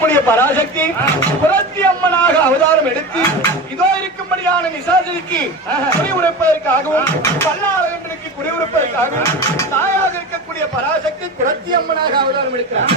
பராசக்தி புரத்தி அம்மனாக அவதாரம் எடுத்து இதோ இருக்கும்படியான நிசாசரிக்கு குறி உரைப்பதற்காகவும் பல்லாளர்களுக்கு குறி உரைப்பதற்காகவும் தாயாக இருக்கக்கூடிய பராசக்தி புரத்தி அம்மனாக அவதாரம் எடுக்கிறார்.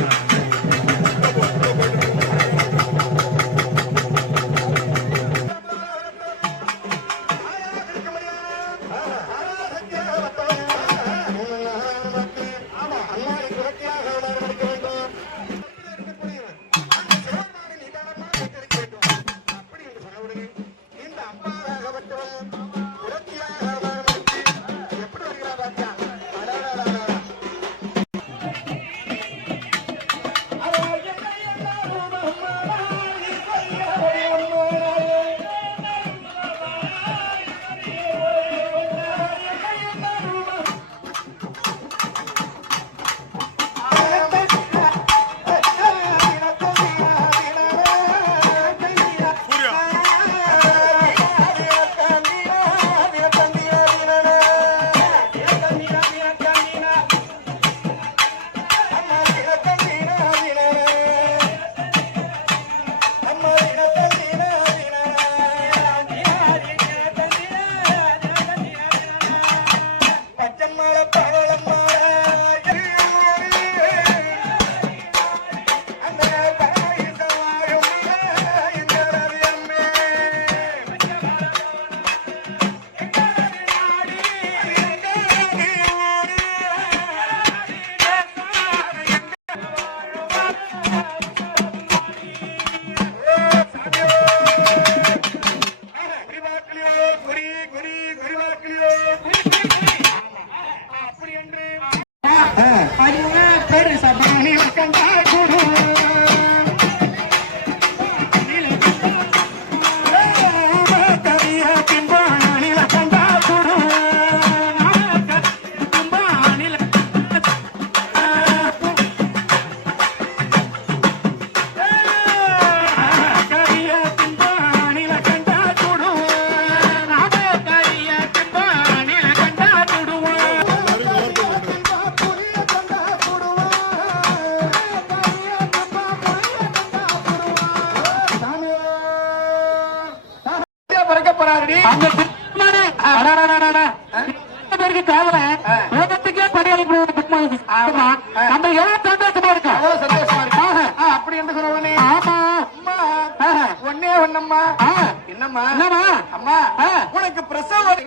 உனக்கு பிரசவம்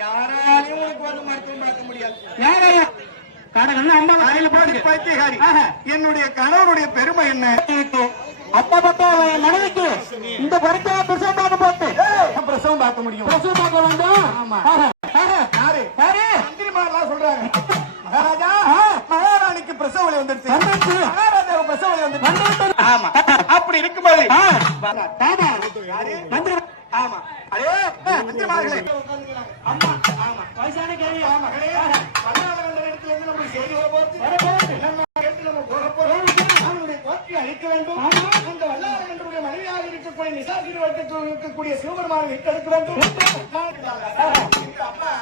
யாராலையும் உனக்கு வந்து மருத்துவம் பார்க்க முடியாது. என்னுடைய கணவனுடைய பெருமை என்ன? அப்பப்பட்ட மனைவிக்கு இந்த பரிசா பிரசவம் பார்க்க போட்டு பிரசவம் பார்க்க முடியும். பிரசவம் பார்க்க வேண்டும். மந்திரிமாரெல்லாம் சொல்றாங்க மகாராஜா மகாராணிக்கு பிரசவ வலி வந்துருச்சு. மகாராஜா பிரசவ வலி வந்துருச்சு. ஆமா அப்படி இருக்கும்போது ஆமா அதே மந்திரிமார்களே அம்மா ஆமா வயசான கேள்வி மகளே இடத்துல இருந்து நம்ம செய்தி வரப்போகுது. நம்ம கேட்டு நம்ம போக போறோம். அவனுடைய கோட்டையை அழிக்க வேண்டும். அந்த வல்லாரகனுடைய மனைவியாக இருக்கக்கூடிய நிசாகிரி இருக்கக்கூடிய சிவபெருமானை மீட்டெடுக்க வேண்டும். அம்மா